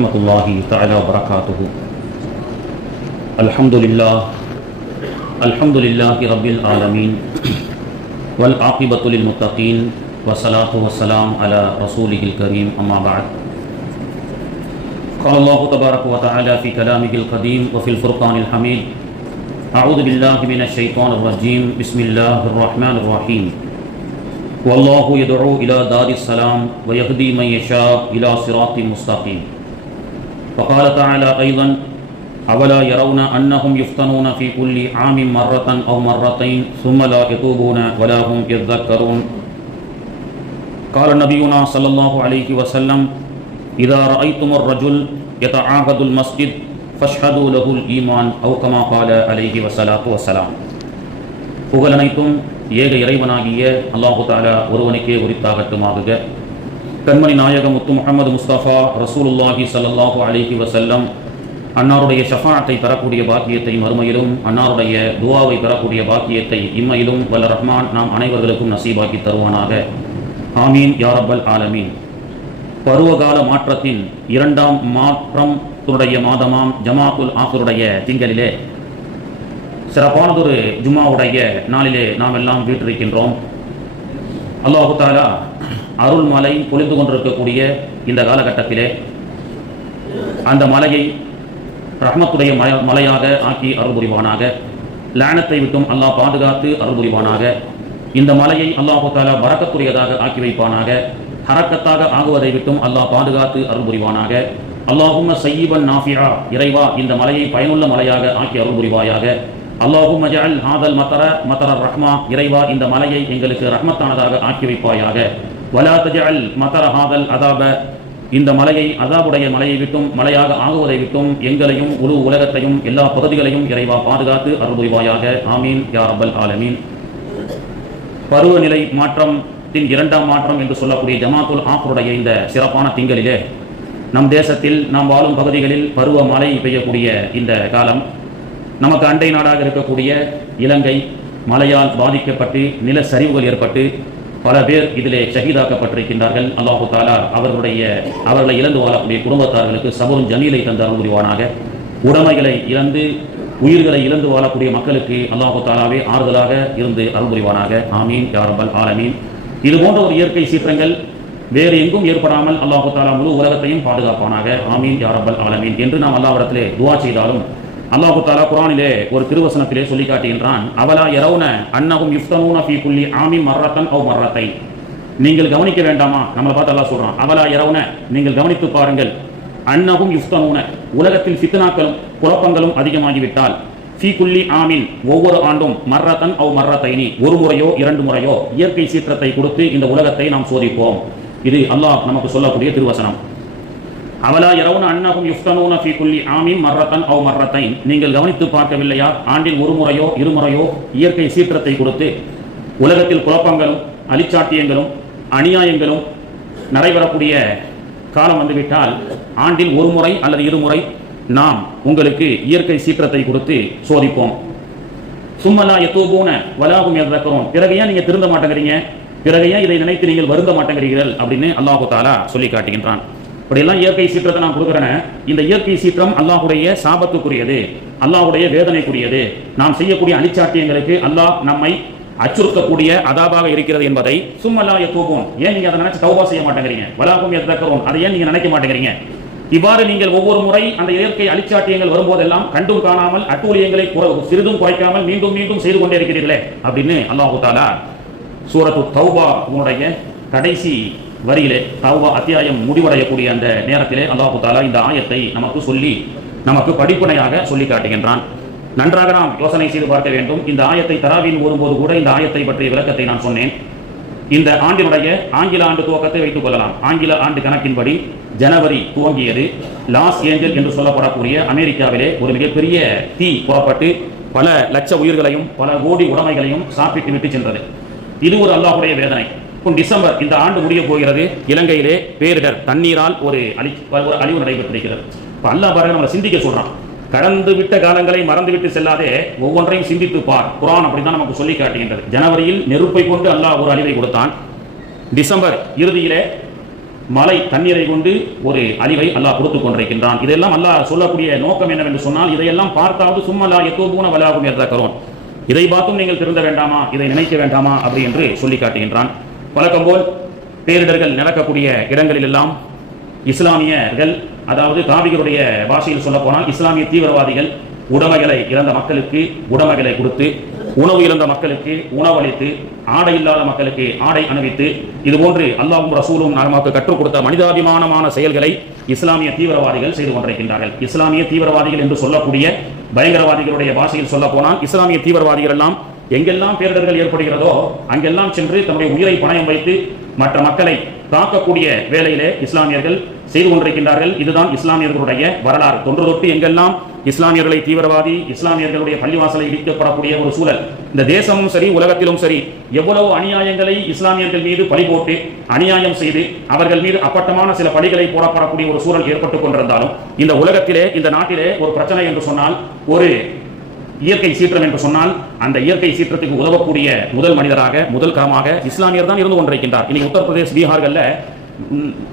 ورحمة الله تعالى وبركاته. الحمد لله رب العالمين والعاقبة للمتقين والصلاة والسلام على رسوله الكريم أما بعد. قال الله تبارك وتعالى في كلامه القديم وفي الفرقان الحميد: أعوذ بالله من الشيطان الرجيم، بسم الله الرحمن الرحيم. والله يدعو إلى دار السلام ويهدي من يشاء إلى صراط مستقيم. وقال تعالى أيضا: أولا يرون أنهم يفتنون في كل عام مرة أو مرتين ثم لا يتوبون ولا هم يذكرون. قال نبينا صلى الله عليه وسلم: إذا رأيتم الرجل يتعاهد المسجد فاشهدوا له الإيمان أو كما قال عليه الصلاة والسلام. புகழ் அனைத்தும் ஏக இறைவனாகிய அல்லாஹு தஆலா ஒருவனுக்கே உரித்தாகட்டுமாக. கண்மணி நாயகம் முத்து முஹம்மது முஸ்தபா ரசூலுல்லாஹி ஸல்லல்லாஹு அலைஹி வஸல்லம் அன்னாருடைய ஷஃபாஅத்தை பெறக்கூடிய பாக்கியத்தை மறுமையிலும், அன்னாருடைய துஆவை பெறக்கூடிய பாக்கியத்தை இம்மையிலும் வல்ல ரஹ்மான் நாம் அனைவர்களுக்கும் நசீபாக்கி தருவானாக. ஆமீன் யா ரப்பல் ஆலமீன். பருவகால மாற்றத்தின் இரண்டாம் மாற்றத்துடைய மாதமாம் ஜமாத்துல் ஆஹிருடைய திங்களிலே சிறப்பானதொரு ஜும்மாவுடைய நாளிலே நாம் எல்லாம் வீற்றிருக்கின்றோம். அல்லாஹு தஆலா அருள் மலை பொழிந்து கொண்டிருக்கக்கூடிய இந்த காலகட்டத்திலே அந்த மலையை ரஹ்மத்துடைய மலையாக ஆக்கி அருள் புரிவானாக. லானத்தை விட்டும் அல்லாஹ் பாதுகாத்து அருள் புரிவானாக. இந்த மலையை அல்லாஹு தஆலா பரக்கத்துடையதாக ஆக்கி வைப்பானாக. ஹரக்கத்தாக ஆகுவதை விட்டும் அல்லாஹ் பாதுகாத்து அருள் புரிவானாக. அல்லாஹும்ம ஸய்யிபன் நாஃபிஆ, இறைவா இந்த மலையை பயனுள்ள மலையாக ஆக்கி அருள் புரிவாயாக. அல்லாஹும்ம ஜஅல் ஹாதல் மதர ரஹ்மா, இறைவா இந்த மலையை எங்களுக்கு ரஹ்மத்தானதாக ஆக்கி வைப்பாயாக. வலா தஜஅல் மதர ஹாதல் அதாப, இந்த மலையை அதாபுடைய மலையை விட்டும் மலையாக ஆகுவதை விட்டும் எங்களையும் முழு உலகத்தையும் எல்லா பகுதிகளையும் இறைவா பாதுகாத்து அருள் புரிவாயாக. ஆமீன் யா ரப்பல் ஆலமீன். பருவநிலை மாற்றத்தின் இரண்டாம் மாற்றம் என்று சொல்லக்கூடிய ஜமாத்துல் ஆஹிருடைய இந்த சிறப்பான திங்களிலே நம் தேசத்தில் நாம் வாழும் பகுதிகளில் பருவ மழை பெய்யக்கூடிய இந்த காலம், நமக்கு அண்டை நாடாக இருக்கக்கூடிய இலங்கை மழையால் பாதிக்கப்பட்டு நில சரிவுகள் ஏற்பட்டு பல பேர் இதிலே ஷஹீதாக்கப்பட்டிருக்கின்றார்கள். அல்லாஹு தஆலா அவர்களை இழந்து வாழக்கூடிய குடும்பத்தார்களுக்கு சபரும் ஜமீலை தந்து அருள் புரிவானாக. உடைமைகளை இழந்து உயிர்களை இழந்து வாழக்கூடிய மக்களுக்கு அல்லாஹு தஆலாவே ஆறுதலாக இருந்து அருள் புரிவானாக. ஆமீன் யா ரப்பல் ஆலமீன். இது போன்ற ஒரு இயற்கை சீற்றங்கள் வேறு எங்கும் ஏற்படாமல் அல்லாஹு தஆலா முழு உலகத்தையும் பாதுகாப்பானாக. ஆமீன் யா ரப்பல் ஆலமீன் என்று நாம் அல்லாஹ்விடத்திலே துஆ செய்தாலும் அல்லாஹு தஆலா குர்ஆனிலே ஒரு திருவசனத்திலே சொல்லி காட்டுகின்றான்: அவலா யரவுன அன்னஹும் யுஃப்தனூன ஃபீ குல்லி ஆமின் மர்ரத்தன் அவ் மர்ரத்தைன். நீங்கள் கவனிக்க வேண்டாமா? நம்மளை பார்த்து அல்லாஹ் சொல்றான், அவலா யரவுன, நீங்கள் கவனித்து பாருங்கள், அன்னஹும் யுஃப்தனூன, உலகத்தில் ஃபித்னாக்களும் குழப்பங்களும் அதிகமாகிவிட்டால், ஃபீ குல்லி ஆமின், ஒவ்வொரு ஆண்டும், மர்ரத்தன் அவ் மர்ரத்தைனி, ஒரு முறையோ இரண்டு முறையோ இயற்கை சீற்றத்தை கொடுத்து இந்த உலகத்தை நாம் சோதிப்போம். இது அல்லாஹ் நமக்கு சொல்லக்கூடிய திருவசனம். அவலா யரவுன அன்னஹும் யுஃப்தனூன ஃபீ குல்லி ஆமின் மர்ரத்தன் அவ் மர்ரத்தைன், நீங்கள் கவனித்து பார்க்கவில்லையா? ஆண்டில் ஒரு முறையோ இருமுறையோ இயற்கை சீற்றத்தை கொடுத்து உலகத்தில் குழப்பங்களும் அழிச்சாட்டியங்களும் அநியாயங்களும் நடைபெறக்கூடிய காலம் வந்துவிட்டால் ஆண்டில் ஒரு முறை அல்லது இருமுறை நாம் உங்களுக்கு இயற்கை சீற்றத்தை கொடுத்து சோதிப்போம். சும்மலா யதூபூன வலாஹும் யذكرون, பிறகு ஏன் நீங்க திருந்த மாட்டேங்கிறீங்க? பிறகு ஏன் இதை நினைத்து நீங்கள் வருந்த மாட்டேங்கிறீர்கள் அப்படின்னு அல்லாஹு தஆலா சொல்லி காட்டுகின்றான். இப்படியெல்லாம் இயற்கை சீற்றத்தை நான் கொடுக்குறேன். இந்த இயற்கை சீற்றம் அல்லாஹுடைய சாபத்துக்குரியது, அல்லாஹுடைய வேதனைக்குரியது. நாம் செய்யக்கூடிய அழிச்சாட்டியங்களுக்கு அல்லாஹ் நம்மை அச்சுறுத்தக்கூடிய அதாபாக இருக்கிறது என்பதை சும்மலா யதூபூன், ஏன் நீங்க அதை நினைச்சு தௌபா செய்ய மாட்டேங்கிறீங்க? வலாஹும் யذكرون, அதை ஏன் நீங்க நினைக்க மாட்டேங்கிறீங்க? இவ்வாறு நீங்கள் ஒவ்வொரு முறை அந்த இயற்கை அழிச்சாட்டியங்கள் வரும்போதெல்லாம் கண்டும் காணாமல் அட்டூழியங்களை சிறிதும் குறைக்காமல் மீண்டும் மீண்டும் செய்து கொண்டே இருக்கிறீர்களே அப்படின்னு அல்லாஹு தஆலா சூரத்து தௌபா உடைய கடைசி வரியிலே, தௌபா அத்தியாயம் முடிவடையக்கூடிய அந்த நேரத்திலே அல்லாஹு தஆலா இந்த ஆயத்தை நமக்கு சொல்லி நமக்கு படிப்பனையாக சொல்லி காட்டுகின்றான். நன்றாக நாம் யோசனை செய்து பார்க்க வேண்டும். இந்த ஆயத்தை தராவின் ஓடும்போது கூட இந்த ஆயத்தை பற்றிய விளக்கத்தை நான் சொன்னேன். இந்த ஆண்டினுடைய ஆங்கில ஆண்டு துவக்கத்தை வைத்துக் கொள்ளலாம். ஆங்கில ஆண்டு கணக்கின்படி ஜனவரி துவங்கியது. லாஸ் ஏஞ்சல் என்று சொல்லப்படக்கூடிய அமெரிக்காவிலே ஒரு மிகப்பெரிய தீ புறப்பட்டு பல லட்ச உயிர்களையும் பல கோடி உடைமைகளையும் சாப்பிட்டு விட்டு சென்றது. இது ஒரு அல்லாஹுடைய வேதனை. டிசம்பர் இந்த ஆண்டு முடிய போகிறது. இலங்கையிலே பேரிடர், தண்ணீரால் ஒரு அழிவு நடைபெற்றிருக்கிறது. இப்போ அல்லாஹ் பாருங்க நம்மளை சிந்திக்க சொல்றான். கடந்து விட்ட காலங்களை மறந்துவிட்டு செல்லாதே, ஒவ்வொன்றையும் சிந்தித்து பார். குர்ஆன் அப்படிதான் நமக்கு சொல்லி காட்டுகின்றது. ஜனவரியில் நெருப்பை கொண்டு அல்லாஹ் ஒரு அழிவை கொடுத்தான். டிசம்பர் இறுதியிலே மழை தண்ணீரை கொண்டு ஒரு அழிவை அல்லாஹ் கொடுத்துக் கொண்டிருக்கின்றான். இதெல்லாம் அல்லாஹ் சொல்லக்கூடிய நோக்கம் என்னவென்று சொன்னால், இதையெல்லாம் பார்த்தாவது சும்மலா எத்தோபூன வலாகும் எதற்கரோன், இதை பார்த்தும் நீங்கள் திருந்த வேண்டாமா, இதை நினைக்க வேண்டாமா அப்படி என்று சொல்லி காட்டுகின்றான். வழக்கம் போல் பேரிடர்கள் நடக்கக்கூடிய இடங்களில் எல்லாம் இஸ்லாமியர்கள், அதாவது காவிகளுடைய பாஷையில் சொல்ல போனால் இஸ்லாமிய தீவிரவாதிகள் உடைமைகளை இழந்த மக்களுக்கு உடைமைகளை கொடுத்து, உணவு இழந்த மக்களுக்கு உணவளித்து, ஆடை இல்லாத மக்களுக்கு ஆடை அணிவித்து, இதுபோன்று அல்லாஹ்வும் ரசூலும் நமக்கு கற்றுக் கொடுத்த மனிதாபிமானமான செயல்களை இஸ்லாமிய தீவிரவாதிகள் செய்து கொண்டிருக்கின்றார்கள். இஸ்லாமிய தீவிரவாதிகள் என்று சொல்லக்கூடிய பயங்கரவாதிகளுடைய பாஷையில் சொல்ல போனால் இஸ்லாமிய தீவிரவாதிகள் எல்லாம் எங்கெல்லாம் பேரிடர்கள் ஏற்படுகிறதோ அங்கெல்லாம் சென்று தன்னுடைய உயிரை பணயம் வைத்து மற்ற மக்களை தாக்கக்கூடிய வேலையிலே இஸ்லாமியர்கள் செய்து கொண்டிருக்கின்றார்கள். இதுதான் இஸ்லாமியர்களுடைய வரலாறு. தொன்று தொட்டு எங்கெல்லாம் இஸ்லாமியர்களை தீவிரவாதி, இஸ்லாமியர்களுடைய பள்ளிவாசலை இடிக்கப்படக்கூடிய ஒரு சூழல் இந்த தேசமும் சரி உலகத்திலும் சரி, எவ்வளவு அநியாயங்களை இஸ்லாமியர்கள் மீது பழி போட்டு அநியாயம் செய்து அவர்கள் மீது அப்பட்டமான சில பழிகளை போடப்படக்கூடிய ஒரு சூழல் ஏற்பட்டுக் கொண்டிருந்தாலும், இந்த உலகத்திலே இந்த நாட்டிலே ஒரு பிரச்சனை என்று சொன்னால், ஒரு இயற்கை சீற்றம் என்று சொன்னால், அந்த இயற்கை சீற்றத்துக்கு உதவக்கூடிய முதல் மனிதராக முதல் கரமாக இஸ்லாமியர் தான் இருந்து கொண்டிருக்கின்றார். இன்னைக்கு உத்தரப்பிரதேஷ், பீகார்கள்ல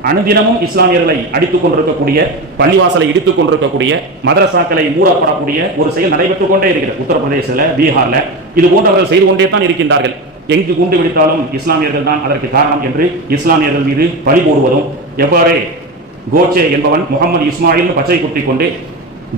அனுதினமும் இஸ்லாமியர்களை அடித்துக் கொண்டிருக்கக்கூடிய, பள்ளிவாசலை இடித்துக் கொண்டிருக்கக்கூடிய, மதரசாக்களை மூடப்படக்கூடிய ஒரு செயல் நடைபெற்றுக் கொண்டே இருக்கிறது. உத்தரப்பிரதேசத்தில், பீகார்ல இது போன்றவர்கள் செய்து கொண்டே தான் இருக்கின்றார்கள். எங்கு குண்டு வெடித்தாலும் இஸ்லாமியர்கள் தான் அதற்கு காரணம் என்று இஸ்லாமியர்கள் மீது பழி போடுவதும், எவ்வாறு கோட்சே என்பவன் முகமது இஸ்மாயில் பச்சை குத்தி கொண்டு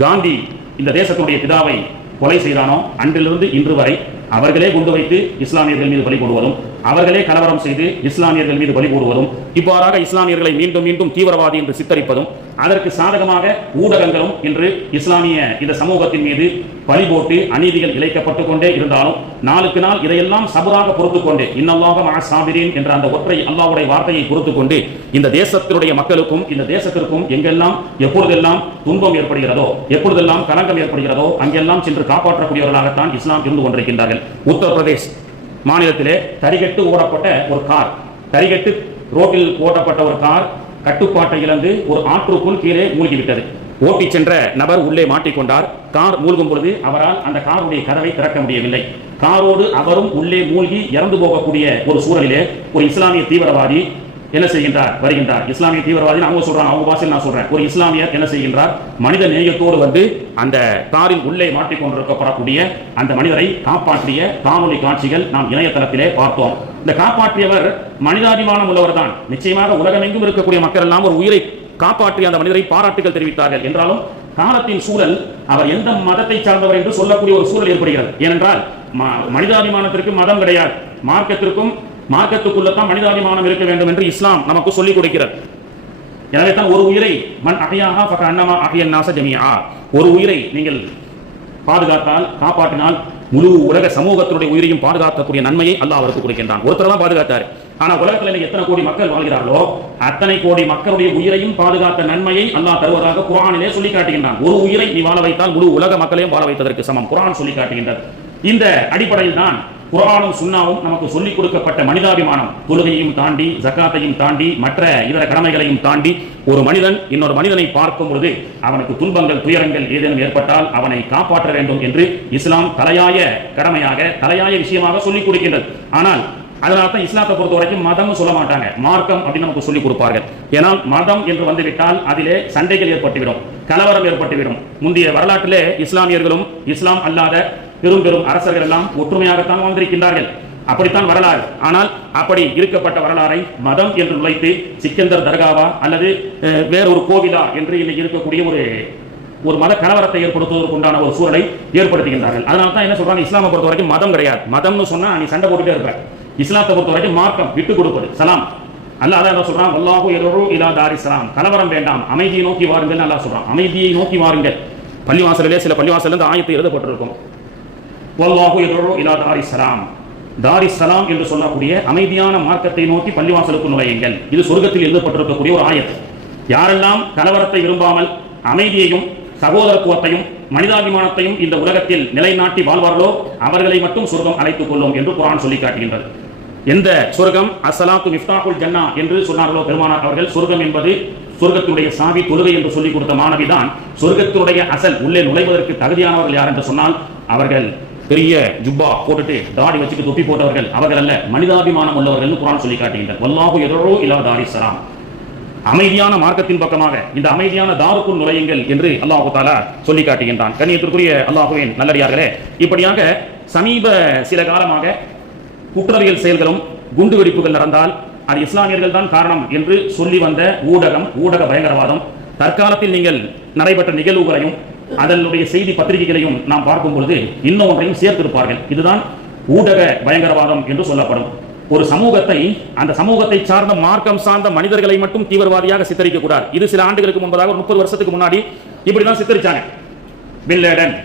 காந்தி இந்த தேசத்தினுடைய பிதாவை கொலை செய்தானோ அன்றிலிருந்து இன்று வரை அவர்களே குண்டு வைத்து இஸ்லாமியர்கள் மீது பலி போடுவதும், அவர்களே கலவரம் செய்து இஸ்லாமியர்கள் மீது பலி போடுவதும், இவ்வாறாக இஸ்லாமியர்களை மீண்டும் மீண்டும் தீவிரவாதி என்று சித்தரிப்பதும், அதற்கு சாதகமாக ஊடகங்களும் இன்று இஸ்லாமிய இந்த சமூகத்தின் மீது பலி போட்டு அநீதிகள் இழைக்கப்பட்டுக் கொண்டே இருந்தாலும், நாளுக்கு நாள் இதையெல்லாம் சபராக பொறுத்துக் கொண்டு, இன்னல்லாஹ மஅ ஸாபிரீன் என்ற அந்த ஒற்றை அல்லாஹ்வுடைய வார்த்தையை பொறுத்துக் கொண்டு இந்த தேசத்தினுடைய மக்களுக்கும் இந்த தேசத்திற்கும் எங்கெல்லாம் எப்பொழுதெல்லாம் துன்பம் ஏற்படுகிறதோ, எப்பொழுதெல்லாம் கலங்கம் ஏற்படுகிறதோ அங்கெல்லாம் சென்று காப்பாற்றக்கூடியவர்களாகத்தான் இஸ்லாம் இருந்து கொண்டிருக்கின்றார்கள். உத்தரப்பிரதேஷ் மாநிலத்திலே தரிகட்டு ஓடப்பட்ட ஒரு கார், தரிகட்டு ரோட்டில் ஓட்டப்பட்ட ஒரு கார் கட்டுப்பாட்டை இழந்து ஒரு ஆற்றுக்குள் கீழே மூழ்கிவிட்டது. ஓட்டி சென்ற நபர் உள்ளே மாட்டிக்கொண்டார். கார் மூழ்கும் பொழுது அவரால் அந்த காருடைய கதவை திறக்க முடியவில்லை. காரோடு அவரும் உள்ளே மூழ்கி இறந்து போகக்கூடிய ஒரு சூழலிலே ஒரு இஸ்லாமிய தீவிரவாதி என்ன செய்கின்றார், வருகின்றார். இஸ்லாமிய தீவிரவாதி அவங்க சொல்றாங்க, அவங்க பாஷையில் நான் சொல்றேன். ஒரு இஸ்லாமியர் என்ன செய்கின்றார், மனித நேயத்தோடு வந்து அந்த காரின் உள்ளே மாட்டிக்கொண்டிருக்கப்படக்கூடிய அந்த மனிதரை காப்பாற்றிய காணொலி காட்சிகள் நாம் இணையதளத்திலே பார்த்தோம். இந்த காப்பாற்றியவர் மனிதாபிமானம் உள்ளவர் தான். நிச்சயமாக உலகமெங்கும் இருக்கக்கூடிய மக்கள் எல்லாம் ஒரு உயிரை காப்பாற்றி அந்த மனிதரை பாராட்டுகள் தெரிவித்தார்கள். என்றாலும் காலத்தின் சூழல் அவர் எந்த மதத்தை சார்ந்தவர் என்று சொல்லக்கூடிய ஒரு சூழல் ஏற்படுகிறது. ஏனென்றால் மனிதாபிமானத்திற்கு மதம் கிடையாது, மார்க்கத்துக்குள்ளதான் மனிதாபிமானம் இருக்க வேண்டும் என்று இஸ்லாம் நமக்கு சொல்லிக் கொடுக்கிறது. எனவே தான் ஒரு உயிரை மன் அஹ்யாஹா ஃபகஅன்னமா அஹ்யன் நாஸ ஜமீஆ, ஒரு உயிரை நீங்கள் பாதுகாத்தால், காப்பாற்றினால் முழு உலக சமூகத்தினுடைய உயிரையும் பாதுகாக்கக்கூடிய நன்மையை அல்லாஹ் அவருக்கு கொடுக்கின்றான். ஒருத்தர் தான் பாதுகாத்தார். ஆனா உலகத்தில் எத்தனை கோடி மக்கள் வாழ்கிறார்களோ அத்தனை கோடி மக்களுடைய உயிரையும் பாதுகாத்த நன்மையை அல்லாஹ் தருவதாக குர்ஆனிலே சொல்லி காட்டுகின்றான். ஒரு உயிரை நீ வாழ வைத்தால் முழு உலக மக்களையும் வாழ வைத்ததற்கு சமம் குர்ஆன் சொல்லி காட்டுகின்றது. இந்த அடிப்படையில் தான் குர்ஆனும் சுன்னாவும் நமக்கு சொல்லிக் கொடுக்கப்பட்ட மனிதாபிமானம், தொழுகையையும் தாண்டி, ஜகாத்தையும் தாண்டி, மற்ற இதர கடமைகளையும் தாண்டி ஒரு மனிதன் இன்னொரு மனிதனை பார்க்கும் பொழுது அவனுக்கு துன்பங்கள், துயரங்கள் ஏதேனும் ஏற்பட்டால் அவனை காப்பாற்ற வேண்டும் என்று இஸ்லாம் தலையாய கடமையாக, தலையாய விஷயமாக சொல்லிக் கொடுக்கின்றது. ஆனால் அதனால தான் இஸ்லாத்தை பொறுத்த வரைக்கும் மதம் சொல்ல மாட்டாங்க, மார்க்கம் அப்படின்னு நமக்கு சொல்லிக் கொடுப்பார்கள். ஏனால் மதம் என்று வந்துவிட்டால் அதிலே சண்டைகள் ஏற்பட்டுவிடும், கலவரம் ஏற்பட்டுவிடும். முந்தைய வரலாற்றிலே இஸ்லாமியர்களும் இஸ்லாம் அல்லாத பெரும் பெரும் அரசர்கள் எல்லாம் ஒற்றுமையாகத்தான் வாழ்ந்திருக்கின்றார்கள். அப்படித்தான் வரலாறு. ஆனால் அப்படி இருக்கப்பட்ட வரலாறை மதம் என்று நுழைத்து சிக்கந்தர் தர்காவா அல்லது வேறொரு கோவிலா என்று இன்னைக்கு இருக்கக்கூடிய ஒரு மத கலவரத்தை ஏற்படுத்துவதற்கு உண்டான ஒரு சூழலை ஏற்படுத்துகின்றார்கள். அதனால தான் என்ன சொல்றாங்க, இஸ்லாமை பொறுத்த வரைக்கும் மதம் கிடையாது. மதம்னு சொன்னா நீ சண்டை போட்டுட்டே இருப்ப. இஸ்லாத்தை பொறுத்த வரைக்கும் மார்க்கம், விட்டு கொடுப்பது, சலாம். அல்லாஹ் அதான் சொல்றான், வல்லாஹு யதுஉ இலா தாரிஸ் ஸலாம், கலவரம் வேண்டாம், அமைதியை நோக்கி வாருங்கள். அல்லாஹ் சொல்றான், அமைதியை நோக்கி வாருங்கள். பள்ளிவாசலிலே சில பள்ளிவாசல்ல இந்த ஆயத்து எழுதப்பட்டிருக்கும், வல்லாஹு யதுஉ இலா தாரிஸ் ஸலாம், தாரிஸ் ஸலாம் என்று சொல்லக்கூடிய அமைதியான மார்க்கத்தை நோக்கி பள்ளிவாசலுக்கு நுழையுங்கள். இது சொர்க்கத்தில் எழுதப்பட்டிருக்கக்கூடிய ஒரு ஆயத்து. யாரெல்லாம் கலவரத்தை விரும்பாமல் அமைதியையும் சகோதரத்துவத்தையும் மனிதாபிமானத்தையும் இந்த உலகத்தில் நிலைநாட்டி வாழ்வார்களோ அவர்களை மட்டும் சொர்க்கம் அழைத்துக் கொள்ளும் என்று குர்ஆன் சொல்லி காட்டுகின்றது. எந்த சொர்க்கம், அஸ்ஸலாத்து மிஃப்தாஹுல் ஜன்னா என்று சொன்னார்களோ பெருமானார் அவர்கள், சொர்க்கம் என்பது சொர்க்கத்தினுடைய சாவி தொழுகை என்று சொல்லிக் கொடுத்த மாணவிதான் சொர்க்கத்தினுடைய அசல். உள்ளே நுழைவதற்கு தகுதியானவர்கள் யார் என்று சொன்னால் அவர்கள் பெரிய ஜுப்பா போட்டுட்டு தாடி வச்சுட்டு தொப்பி போட்டவர்கள் அவர்கள் அல்ல, மனிதாபிமானம் உள்ளவர்கள் குர்ஆன் சொல்லி காட்டுகின்றார். வல்லாஹு யதுஉ இலா தாரிஸ் ஸலாம், அமைதியான மார்க்கத்தின் பக்கமாக இந்த அமைதியான தாருக்குள் நுழையுங்கள் என்று அல்லாஹு தஆலா சொல்லி காட்டுகின்றான். கண்ணியத்திற்குரிய அல்லாஹ்வின் நல்லடியார்களே, இப்படியாக சமீப சில காலமாக குற்றவியல் செயல்களும் குண்டு வெடிப்புகள் நடந்தால் அது இஸ்லாமியர்கள் தான் காரணம் என்று சொல்லி வந்த ஊடக பயங்கரவாதம் தற்காலத்தில் நீங்கள் நடைபெற்ற நிகழ்வுகளையும் அதனுடைய செய்தி பத்திரிகைகளையும் நாம் பார்க்கும் பொழுது இன்னும் ஒன்றையும் சேர்த்திருப்பார்கள். இதுதான் ஊடக பயங்கரவாதம் என்று சொல்லப்படும். ஒரு சமூகத்தை அந்த சமூகத்தை சார்ந்த மார்க்கம் சார்ந்த மனிதர்களை மட்டும் தீவிரவாதியாக சித்தரிக்க கூடாது. இது சில ஆண்டுகளுக்கு முன்பதாக 30 வருஷத்துக்கு முன்னாடி இப்படிதான் சித்தரிச்சாங்க. பின் லேடன்,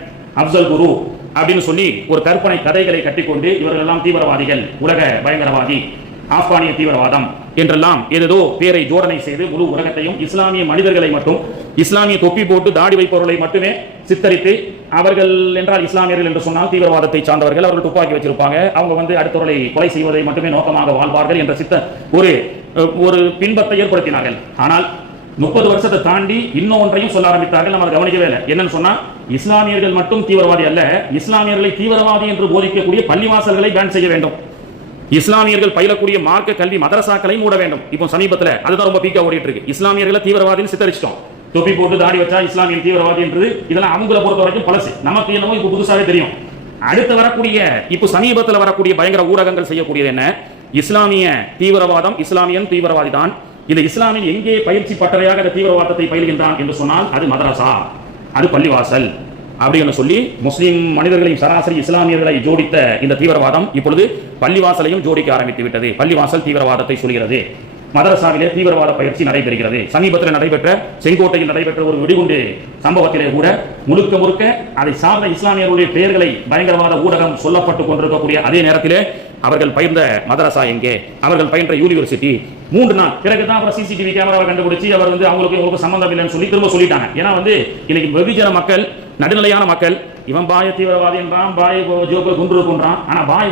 அப்சல் குரு அப்படின்னு சொல்லி ஒரு கற்பனை கதைகளை கட்டிக்கொண்டு இவர்கள் எல்லாம் தீவிரவாதிகள், உலக பயங்கரவாதி, ஆப்கானிய தீவிரவாதம் என்றெல்லாம் ஏதோ பேரை ஜோடனை செய்து முழு உலகத்தையும் இஸ்லாமிய மனிதர்களை மட்டும் இஸ்லாமிய தொப்பி போட்டு தாடி வைப்பவர்களை மட்டுமே சித்தரித்து அவர்கள் என்றால் இஸ்லாமியர்கள் என்று சொன்னால் தீவிரவாதத்தை சார்ந்தவர்கள், அவர்கள் துப்பாக்கி வச்சிருப்பாங்க, அவங்க அடுத்தவர்களை கொலை செய்வதை மட்டுமே நோக்கமாக வாழ்வார்கள் என்ற ஒரு பின்பத்தை ஏற்படுத்தினார்கள். ஆனால் 30 வருஷத்தை தாண்டி இன்னும் ஒன்றையும் சொல்ல ஆரம்பித்தார்கள். நம்ம கவனிக்கவே இல்லை. என்னன்னு சொன்னா, இஸ்லாமியர்கள் மட்டும் தீவிரவாதி அல்ல, இஸ்லாமியர்களை தீவிரவாதி என்று போதிக்கக்கூடிய பள்ளிவாசல்களை பேன் செய்ய வேண்டும். இஸ்லாமியர்கள் பயிலக்கூடிய மார்க்க கல்வி மதரசாக்களை மூட வேண்டும். இப்போ சமீபத்தில் அதுதான் ரொம்ப பீக்கா ஓடிட்டு இருக்கு. இஸ்லாமியர்களை தீவிரவாதின்னு சித்தரிச்சிட்டோம். தொப்பி போட்டு தாடி வச்சா இஸ்லாமிய தீவிரவாதி என்று இதெல்லாம் அவங்களை பொறுத்த வரைக்கும் பழசு. நமக்கு என்னமோ இப்போ புதுசாவே தெரியும். அடுத்து வரக்கூடிய இப்போ சமீபத்தில் வரக்கூடிய பயங்கர ஊடகங்கள் செய்யக்கூடியது என்ன? இஸ்லாமிய தீவிரவாதம், இஸ்லாமியன் தீவிரவாதி தான். இந்த இஸ்லாமின் எங்கே பயிற்சி பட்டறையாக இந்த தீவிரவாதத்தை பயில்கின்றான் என்று சொன்னால் அது மதரசா, அது பள்ளிவாசல் அப்படின்னு சொல்லி முஸ்லிம் மனிதர்களையும் சராசரி இஸ்லாமியர்களை ஜோடித்த இந்த தீவிரவாதம் இப்பொழுது பள்ளிவாசலையும் ஜோடிக்க ஆரம்பித்து விட்டது. பள்ளிவாசல் தீவிரவாதத்தை சொல்கிறது. மதரசாவிலே தீவிரவாத பயிற்சி நடைபெறுகிறது. சமீபத்தில் நடைபெற்ற செங்கோட்டையில் நடைபெற்ற ஒரு வெடிகுண்டு சம்பவத்திலே கூட முழுக்க அதை சார்ந்த இஸ்லாமியர்களுடைய பெயர்களை பயங்கரவாத ஊடகம் சொல்லப்பட்டுக் கொண்டிருக்கக்கூடிய அதே நேரத்திலே அவர்கள் பயிர்ந்த மதரசா எங்கே, அவர்கள் பயின்ற யூனிவர்சிட்டி 3 நாள் பிறகுதான் அவர் சிசிடிவி கேமராவை கண்டுபிடிச்சு அவர் அவங்களுக்கு சம்பந்தம் இல்லைன்னு சொல்லி திரும்ப சொல்லிட்டாங்க. ஏன்னா இன்னைக்கு வெகுஜன மக்கள், நடுநிலையான மக்கள், இவன் பாய தீவிரவாதி என்றான், பாய் ஜோக்க குண்டு கொன்றான். ஆனா பாய்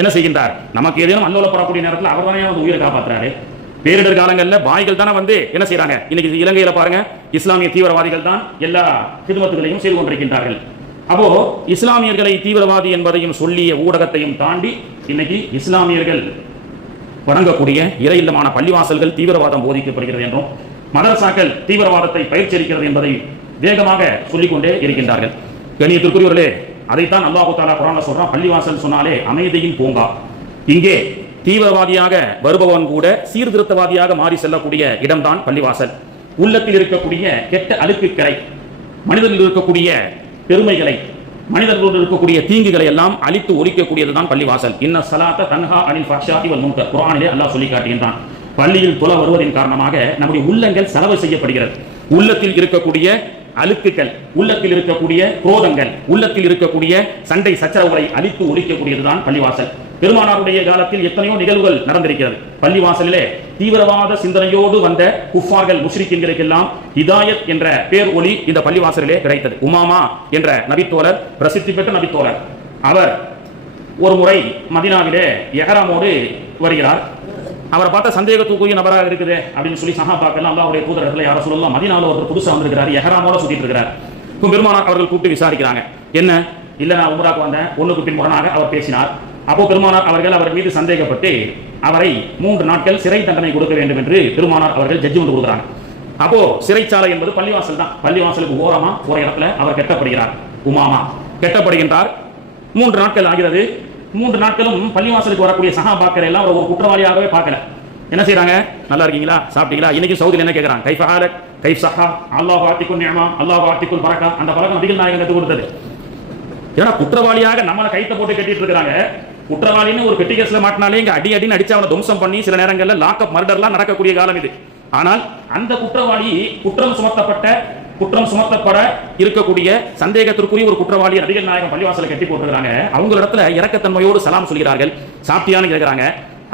என்ன செய்கின்றார்? நமக்கு ஏதேனும் அல்லோலப்படக்கூடிய நேரத்தில் அவர் தானே உயிரை காப்பாற்றுறாரு. பேரிடர் காலங்களில் பாய்கள் தானே என்ன செய்யறாங்க? இன்னைக்கு இலங்கையில பாருங்க, இஸ்லாமிய தீவிரவாதிகள் தான் எல்லா ஹிதமத்துகளையும் செய்து கொண்டிருக்கின்றார்கள். அப்போ இஸ்லாமியர்களை தீவிரவாதி என்பதையும் சொல்லிய ஊடகத்தையும் தாண்டி இன்னைக்கு இஸ்லாமியர்கள் வணங்கக்கூடிய இறை இல்லமான பள்ளிவாசல்கள் தீவிரவாதம் போதிக்கப்படுகிறது என்றும் மதரசாக்கள் தீவிரவாதத்தை பயிற்சியளிக்கிறது என்பதை வேகமாக சொல்லிக்கொண்டே இருக்கின்றார்கள். கண்ணியத்திற்குரியவர்களே, அதைத்தான் அல்லாஹ் தஆலா குர்ஆன்ல சொல்றான், பள்ளிவாசல் சொன்னாலே அமைதியின் பூங்கா. இங்கே தீவிரவாதியாக வருபவன் கூட சீர்திருத்தவாதியாக மாறி செல்லக்கூடிய இடம்தான் பள்ளிவாசல். உள்ளத்தில் இருக்கக்கூடிய கெட்ட அழுக்குகளை, மனிதனில் இருக்கக்கூடிய பெருமைகளை, மனிதர்களோடு இருக்கக்கூடிய தீங்குகளை எல்லாம் அழித்து ஒழிக்கக்கூடியதுதான் பள்ளிவாசல். இன்ன ஸலாத்த தன்ஹா அனில் ஃபஹ்ஷாஇ வல் முன்கர், குர்ஆனிலே அல்லாஹ் சொல்லி காட்டுகின்றான். பள்ளியில் தொழ வருவதன் காரணமாக நம்முடைய உள்ளங்கள் செலவு செய்யப்படுகிறது. உள்ளத்தில் இருக்கக்கூடிய அழுக்குகள், உள்ளத்தில் இருக்கக்கூடிய குரோதங்கள், உள்ளத்தில் இருக்கக்கூடிய சண்டை சச்சரவுகளை அழித்து ஒழிக்கக்கூடியதுதான் பள்ளிவாசல். பெருமானாருடைய காலத்தில் எத்தனையோ நிகழ்வுகள் நடந்திருக்கிறது. பள்ளிவாசலிலே தீவிரவாத சிந்தனையோடு வந்த குஃபார்கள், முஷ்ரிக்கீன்களுக்கெல்லாம் ஹிதாயத் என்ற பேர் ஒளி இந்த பள்ளிவாசலிலே கிடைத்தது. உமாமா என்ற நபித்தோழர், பிரசித்தி பெற்ற நபித்தோழர், அவர் ஒரு முறை மதீனாவிலே இஹ்ராமோடு வருகிறார். அவரை பார்த்தா சந்தேகத்துக்குரிய நபராக இருக்குது அப்படின்னு சொல்லி சஹாபாக்கள் அல்லாஹ்வுடைய தூதரர்களை யார சொல்லலாம், மதீனாவில் ஒருத்தர் புதுசாக வந்திருக்கிறார், இஹ்ராமோட சுத்திட்டு இருக்கிறார். பெருமானார் அவர்கள் கூப்பிட்டு விசாரிக்கிறாங்க. என்ன? இல்ல, நான் உம்ராக்கு வந்தேன். ஒண்ணுக்கு பின் முரணாக அவர் பேசினார். அப்போ பெருமானார் அவர்கள் அவர் மீது சந்தேகப்பட்டு அவரை 3 நாட்கள் சிறை தண்டனை கொடுக்க வேண்டும் என்று பெருமானார் அவர்கள் ஜட்ஜ்மெண்ட் கொடுக்குறாங்க. அப்போ சிறைச்சாலை என்பது பள்ளிவாசல் தான். பள்ளிவாசலுக்கு ஓரமா ஒரு இடத்துல அவர் கெட்டப்படுகிறார். உமாமா கெட்டப்படுகின்றார். 3 நாட்கள் ஆகிறது. 3 நாட்களும் பள்ளிவாசலுக்கு வரக்கூடிய சஹாபாக்கள் எல்லாம் ஒரு குற்றவாளியாகவே பார்க்கல. என்ன செய்யறாங்க? நல்லா இருக்கீங்களா, சாப்பிட்டீங்களா? இன்னைக்கு சவுதியில் என்ன கேட்கறாங்க? கைஃப ஹாலக், கைஃப் ஸஹா, அல்லாஹு ஆத்திகுல் நிஅமா, அல்லாஹு ஆத்திகுல் பரக்கா. அந்த பழக்கம் நபிகள் நாயகம் கற்றுக் கொடுத்தது. ஏன்னா குற்றவாளியாக நம்மளை கைத்த போட்டு கட்டிட்டு இருக்காங்க. குற்றவாளின்னு ஒரு பெட்டி கேஸ்ல மாட்டினாலே இங்க அடின்னு அடிச்சு அவனை தும்சம் பண்ணி சில நேரங்களில் லாக்அப் மர்டர்லாம் நடக்கக்கூடிய காலம் இது. ஆனால் அந்த குற்றவாளி குற்றம் சுமத்தப்பட இருக்கக்கூடிய சந்தேகத்திற்குரிய ஒரு குற்றவாளி நபிகள் நாயகம் பள்ளிவாசலை கட்டி போட்டுருக்காங்க. அவங்க இடத்துல இரக்கத்தன்மையோடு சலாம் சொல்கிறார்கள். சாப்பிட்டியான்னு கேட்கிறாங்க.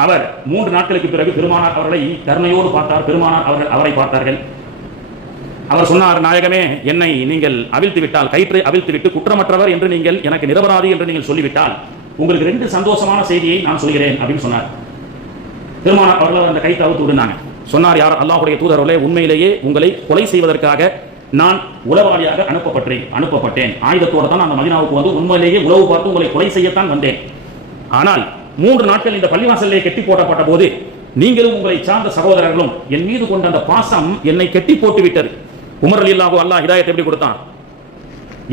அவர் 3 நாட்களுக்கு பிறகு பெருமானார் அவர்களை கருணையோடு பார்த்தார். பெருமானார் அவர்கள் அவரை பார்த்தார்கள். அவர் சொன்னார், நாயகமே, என்னை நீங்கள் அவிழ்த்து விட்டால், கயிற்றை அவிழ்த்து விட்டு குற்றமற்றவர் என்று நீங்கள் எனக்கு நிரபராதி என்று நீங்கள் சொல்லிவிட்டால் உங்களுக்கு 2 சந்தோஷமான செய்தியை நான் சொல்கிறேன் அப்படின்னு சொன்னார். பெருமானார் அவர்கள் அந்த கைத்தை அவுத்து விடுனாங்க. சொன்னார், யார் அல்லாஹ்வுடைய தூதர்களே, உண்மையிலேயே உங்களை கொலை செய்வதற்காக நான் உளவாளியாக அனுப்பப்பட்டேன். ஆயுதத்தோடு தான் அந்த மதீனாவுக்கு வந்து உண்மையிலேயே உளவு பார்த்து உங்களை கொலை செய்யத்தான் வந்தேன். ஆனால் 3 நாட்கள் இந்த பள்ளிவாசலிலே கட்டி போடப்பட்ட போது நீங்களும் உங்களை சார்ந்த சகோதரர்களும் என் மீது கொண்ட அந்த பாசம் என்னை கெட்டி போட்டு விட்டது. உமர் ரலியல்லாஹு அல்லாஹ் ஹிதாயத் எப்படி கொடுத்தான்?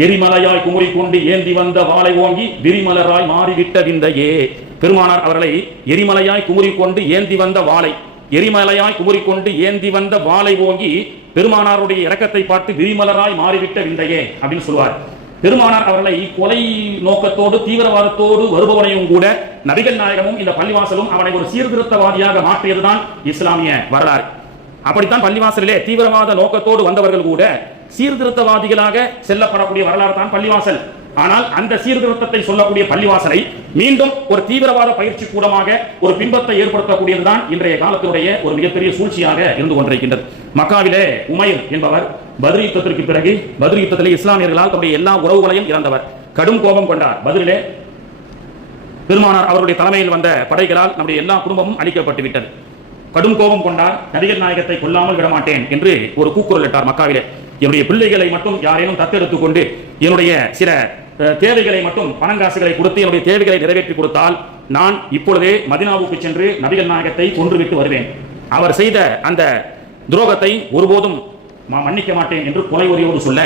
எரிமலையாய் குமுறி கொண்டு ஏந்தி வந்த வாளை ஓங்கி விரிமலராய் மாறிவிட்ட விந்தையே. பெருமானார் அவர்களை எரிமலையாய் குமுறி கொண்டு ஏந்தி வந்த வாளை, எரிமலையாய் குமுறி கொண்டு ஏந்தி வந்த வாளை ஓங்கி பெருமானாருடைய இரக்கத்தை பார்த்து விரிமலராய் மாறிவிட்ட விந்தையே அப்படின்னு சொல்வார். பெருமானார் அவர்களை கொலை நோக்கத்தோடு தீவிரவாதத்தோடு வருபவனையும் கூட நபிகள் நாயகமும் இந்த பள்ளிவாசலும் அவனை ஒரு சீர்திருத்தவாதியாக மாற்றியதுதான் இஸ்லாமிய வரலாறு. அப்படித்தான் பள்ளிவாசலிலே தீவிரவாத நோக்கத்தோடு வந்தவர்கள் கூட சீர்திருத்தவாதிகளாக செல்லப்படக்கூடிய வரலாறு தான் பள்ளிவாசல். ஆனால் அந்த சீர்திருத்தத்தை சொல்லக்கூடிய பள்ளிவாசலை மீண்டும் ஒரு தீவிரவாத பயிற்சி கூடமாக ஒரு பின்பத்தை ஏற்படுத்தக்கூடியதுதான் இன்றைய காலத்தினுடைய ஒரு மிகப்பெரிய சூழ்ச்சியாக இருந்து கொண்டிருக்கின்றது. மக்காவிலே உமைர் என்பவர் பத்ர் யுத்தத்திற்கு பிறகு பத்ர் யுத்தத்திலே இஸ்லாமியர்களால் தன்னுடைய எல்லா உறவுகளையும் இழந்தவர். கடும் கோபம் கொண்டார். பத்ரிலே பெருமானார் அவருடைய தலைமையில் வந்த படைகளால் நம்முடைய எல்லா குடும்பமும் அழிக்கப்பட்டு விட்டது. கடும் கோபம் கொண்டார். நபிகள் நாயகத்தை கொல்லாமல் விடமாட்டேன் என்று ஒரு கூக்குரல் இட்டார் மக்காவிலே. என்னுடைய பிள்ளைகளை மட்டும் யாரேனும் தத்தெடுத்துக் கொண்டு என்னுடைய சில தேவைகளை மட்டும் பணங்காசுகளை கொடுத்து என்னுடைய தேவைகளை நிறைவேற்றி கொடுத்தால் நான் இப்பொழுதே மதினாவுக்கு சென்று நபிகள் நாயகத்தை கொன்றுவிட்டு வருவேன். அவர் செய்த அந்த துரோகத்தை ஒருபோதும் மன்னிக்க மாட்டேன் என்று கொலை உரையோடு சொல்ல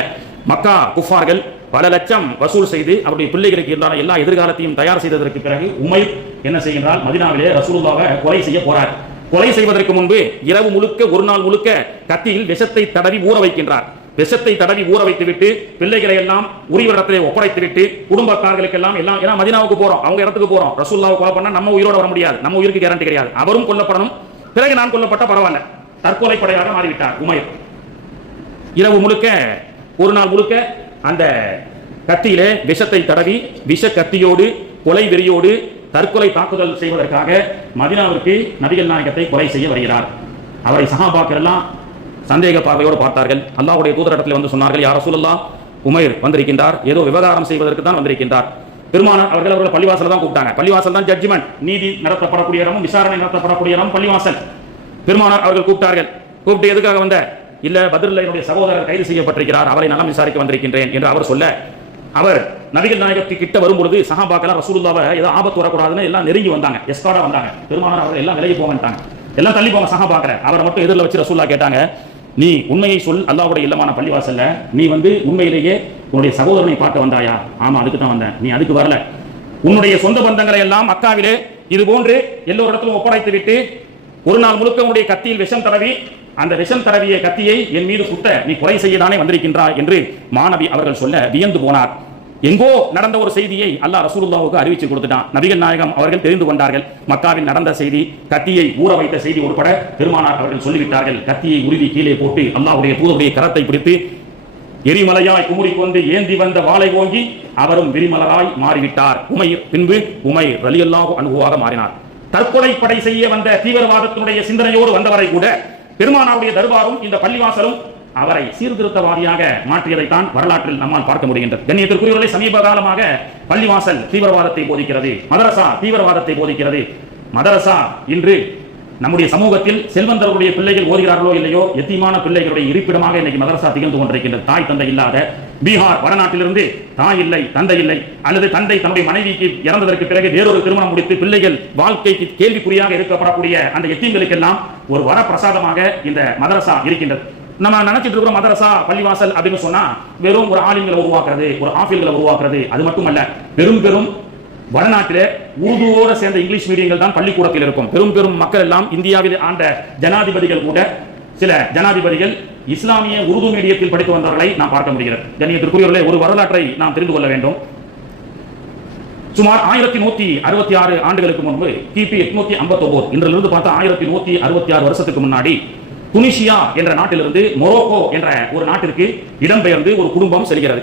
மக்கா குஃபார்கள் பல லட்சம் வசூல் செய்து அவருடைய பிள்ளைகளுக்கு இருந்தான எல்லா எதிர்காலத்தையும் தயார் செய்ததற்கு பிறகு உமைர் என்ன செய்கின்றால், மதினாவிலே ரசூலுல்லாஹை கொலை செய்ய போறார். கொலை செய்வதற்கு முன்பு இரவு முழுக்க ஒரு நாள் முழுக்க கத்தியில் விஷத்தை தடவி ஊற வைக்கின்றார். விஷத்தை தடவி ஊற வைத்து விட்டு பிள்ளைகளை எல்லாம் உரியவரிடத்திலே ஒப்படைத்து விட்டு குடும்பத்தார்களுக்கு எல்லாம் ஏன்னா மதீனாவுக்கு போறோம், அவங்க இடத்துக்கு போறோம். ரசூலுல்லாஹை கொலை பண்ணா நம்ம உயிரோட வர முடியாது, நம்ம உயிருக்கு கேரண்டி கிடையாது, அவரும் கொல்லப்படணும். பிறகு நான் கொல்லப்பட்ட பரவாயில்ல. தற்கொலை படையாக மாறிவிட்டார் உமைர். இரவு முழுக்க ஒரு நாள் முழுக்க அந்த கத்தியிலே விஷத்தை தடவி விஷ கத்தியோடு கொலை வெறியோடு தற்கொலை தாக்குதல் செய்வதற்காக மதீனாவிற்கு நபிகள் நாயகத்தை கொலை செய்ய வருகிறார். அவரை சஹாபாக்கள் எல்லாம் சந்தேக பார்வையோடு பார்த்தார்கள். அல்லாஹ்வுடைய தூதரிடத்தில் வந்து சொன்னார்கள், யா ரசூலல்லாஹ், உமைர் வந்திருக்கின்றார், ஏதோ விவகாரம் செய்வதற்கு தான் வந்திருக்கின்றார். பெருமானார் அவர்களை பள்ளிவாசல் தான் கூப்பிட்டாங்க. பள்ளிவாசல் தான் ஜட்ஜ்மெண்ட், நீதி நடத்தப்படக்கூடிய இடமும் விசாரணை நடத்தப்படக்கூடிய இடம் பள்ளிவாசல். பெருமானார் அவர்கள் கூப்பிட்டார்கள். கூப்பிட்டு எதுக்காக வந்த? இல்ல, பத்ரில் என்னுடைய சகோதரர் கைது செய்யப்பட்டிருக்கிறார், அவரை நலம் விசாரிக்க வந்திருக்கின்றேன் என்று அவர் சொல்ல, அவர் நபிகள் நாயகத்துக்கு கிட்ட வரும்பொழுது சஹாபாக்கள் ரசூலுல்லாஹ்வை ஏதோ ஆபத்து வரக்கூடாதுன்னு எல்லாம் நெருங்கி வந்தாங்க, எஸ்கார்டா வந்தாங்க. பெருமானார் அவர்கள் எல்லாம் விலகி போகட்டாங்க, எல்லாம் தள்ளி போங்க சஹாபாக்களை. அவரை மட்டும் எதிரில் வச்சு ரசூலுல்லாஹ் கேட்டாங்க, நீ உண்மையை சொல், அல்லாஹ்வுடைய இல்லமான பள்ளிவாசல்ல நீ வந்து உண்மையிலேயே உன்னுடைய சகோதரனை பார்க்க வந்தாயா? ஆமா, அதுக்கு தான் வந்தேன். நீ அதுக்கு வரல. உன்னுடைய சொந்த பந்தங்களை எல்லாம் மக்காவிலே இது போன்று எல்லோரிடத்திலும் ஒப்படைத்து விட்டு ஒரு நாள் முழுக்க உன்னுடைய கத்தியில் விஷம் தடவி அந்த விஷம் தடவிய கத்தியை என் மீது குத்த நீ கொலை செய்யதானே வந்திருக்கின்றாய் என்று மாணவி அவர்கள் சொல்ல வியந்து போனார். எங்கோ நடந்த ஒரு செய்தியை அல்லாஹ் ரசூலுல்லாஹ்வுக்கு அறிவிச்சு கொடுத்துட்டான். நபிகள் நாயகம் அவர்கள் தெரிந்து கொண்டார்கள். மக்காவில் நடந்த செய்தி, கத்தியை ஊற வைத்த செய்தி உட்பட பெருமானார் அவர்கள் சொல்லிவிட்டார்கள். கத்தியை உருவி கீழே போட்டு அல்லாஹ்வுடைய தூதருடைய கரத்தை பிடித்து எரிமலையாய் குமுறிக்கொண்டு ஏந்தி வந்த வாளை ஓங்கி அவரும் விரிமலராய் மாறிவிட்டார். பின்பு உமைர் ரலியல்லாஹு அன்ஹுவாக மாறினார். தற்கொலை படை செய்ய வந்த தீவிரவாதத்தினுடைய சிந்தனையோடு வந்தவரை கூட பெருமானாருடைய தர்பாரும் இந்த பள்ளிவாசலும் அவரை சீர்திருத்தவாதியாக மாற்றியதைத்தான் வரலாற்றில் நம்மால் பார்க்க முடிகின்றது. கண்ணியத்திற்குரியவர்களை, சமீப காலமாக பள்ளிவாசல் தீவிரவாதத்தை போதிக்கிறது, மதரசா தீவிரவாதத்தை போதிக்கிறது. மதரசா இன்று நம்முடைய சமூகத்தில் செல்வந்தர்களுடைய பிள்ளைகள் ஓதுகிறார்களோ இல்லையோ, எத்தீமான பிள்ளைகளுடைய இருப்பிடமாக இன்னைக்கு மதரசா திகழ்ந்து கொண்டிருக்கின்றது. தாய் தந்தை இல்லாத பீகார் வடநாட்டிலிருந்து தாய் இல்லை, தந்தை இல்லை, அல்லது தந்தை தன்னுடைய மனைவிக்கு இறந்ததற்கு பிறகு வேறொரு திருமணம் முடித்து பிள்ளைகள் வாழ்க்கைக்கு கேள்விக்குறியாக இருக்கப்படக்கூடிய அந்த எத்தீம்களுக்கெல்லாம் ஒரு வரப்பிரசாதமாக இந்த மதரசா இருக்கின்றது. நம்ம நினைச்சிட்டு இருக்கிறோம் மதரசா பள்ளிவாசல் அப்படின்னு சொன்னா வெறும் ஒரு ஆலிம்களை உருவாக்குறது, ஒரு ஆஃபீல்களை உருவாக்குறது, அது மட்டுமல்ல. பெரும் பெரும் வடநாட்டிலே உருதுவோட சேர்ந்த இங்கிலீஷ் மீடியங்கள் தான் பள்ளிக்கூடத்தில் இருக்கும். பெரும் பெரும் மக்கள் எல்லாம் இந்தியாவில் ஆண்ட ஜனாதிபதிகள் கூட, சில ஜனாதிபதிகள் இஸ்லாமிய உருது மீடியத்தில் படித்து வந்தவர்களை நாம் பார்க்க முடிகிறது. கண்ணியத்திற்குரியவர்களே, ஒரு வரலாற்றை நாம் தெரிந்து கொள்ள வேண்டும். சுமார் 1166 ஆண்டுகளுக்கு முன்பு கிபி 859, இன்றிலிருந்து பார்த்தா 1166 வருஷத்துக்கு முன்னாடி துனிசியா என்ற நாட்டிலிருந்து மொரோக்கோ என்ற ஒரு நாட்டிற்கு இடம்பெயர்ந்து ஒரு குடும்பம் செல்கிறது.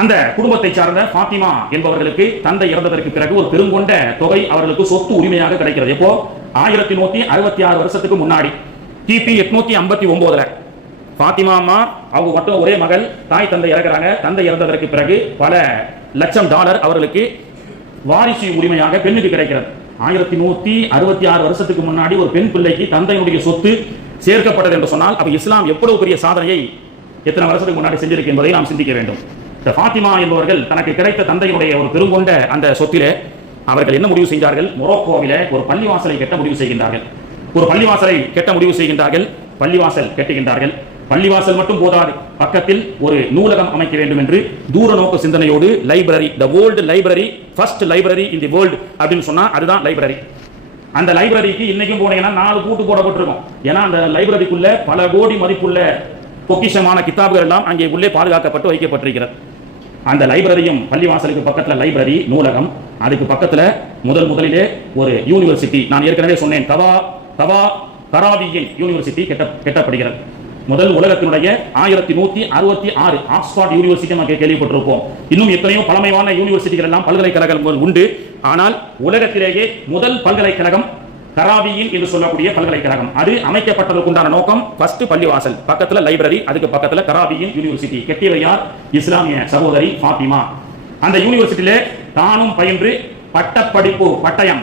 அந்த குடும்பத்தை சார்ந்த ஃபாத்திமா என்பவர்களுக்கு தந்தை இறந்ததற்கு பிறகு ஒரு பெருங்கொண்ட தொகை அவர்களுக்கு சொத்து உரிமையாக கிடைக்கிறது. எப்போ? 1166 வருஷத்துக்கு முன்னாடி, கிபி 859. ஃபாத்திமா அம்மா அவங்க மட்டும் ஒரே மகள், தாய் தந்தை இறக்குறாங்க. தந்தை இறந்ததற்கு பிறகு பல லட்சம் டாலர் அவர்களுக்கு வாரிசு உரிமையாக பெண்ணுக்கு கிடைக்கிறது. 1166 வருஷத்துக்கு முன்னாடி ஒரு பெண் பிள்ளைக்கு தந்தையுடைய சொத்து சேர்க்கப்பட்டது என்று சொன்னால் அப்ப இஸ்லாம் எவ்வளவு பெரிய சாதனையை எத்தனை வருஷத்துக்கு முன்னாடி செஞ்சிருக்கு என்பதை நாம் சிந்திக்க வேண்டும். ஃபாத்திமா என்பவர்கள் தனக்கு கிடைத்த தந்தையுடைய ஒரு பெருங்கொண்ட அந்த சொத்திலே அவர்கள் என்ன முடிவு செய்தார்கள்? மொரோக்கோவில ஒரு பள்ளிவாசலை கட்ட முடிவு செய்கின்றார்கள். ஒரு பள்ளிவாசலை கட்ட முடிவு செய்கின்றார்கள். பள்ளிவாசல் கட்டுகின்றார்கள். பள்ளிவாசல் மட்டும் போதாது, பக்கத்தில் ஒரு நூலகம் அமைக்க வேண்டும் என்று தூர நோக்கு சிந்தனையோடு library, the world library, first library in the world அப்படின்னு சொன்னா அதுதான் லைப்ரரி. அந்த லைப்ரரிக்கு இன்னைக்கும் போனீங்கன்னா 4 பூட்டு போடப்பட்டிருக்கும். ஏன்னா அந்த லைப்ரரிக்குள்ள பல கோடி மதிப்புள்ள பொக்கிஷமான கிதாபுகள் எல்லாம் அங்கே உள்ளே பாதுகாக்கப்பட்டு வைக்கப்பட்டிருக்கிறது. அந்த லைப்ரரியும் பள்ளிவாசலுக்கு பக்கத்தில் லைப்ரரி, நூலகம், அதுக்கு பக்கத்தில் முதலிலே ஒரு யூனிவர்சிட்டி. நான் ஏற்கனவே சொன்னேன், தவா கராவியின் யூனிவர்சிட்டி கட்டப்படுகிறது. முதல் உலகத்தினுடைய 1166 ஆக்ஸ்போர்ட் யூனிவர்சிட்டி நமக்கு கேள்விப்பட்டிருப்போம். இன்னும் எத்தனையோ பழமையான யூனிவர்சிட்டிகள் எல்லாம் பல்கலைக்கழகங்கள் உண்டு. ஆனால் உலகத்திலேயே முதல் பல்கலைக்கழகம் கராவியின் என்று சொல்லக்கூடிய பல்கலைக்கழகம். அது அமைக்கப்பட்டதற்குண்டான நோக்கம் ஃபர்ஸ்ட் பள்ளிவாசல், பக்கத்துல லைப்ரரி, அதுக்கு பக்கத்துல கராவியின் யூனிவர்சிட்டி. கெட்டியவர் யார்? இஸ்லாமிய சகோதரி ஃபாத்திமா. அந்த யூனிவர்சிட்டியில தானும் பயின்று பட்டப்படிப்பு, பட்டயம்,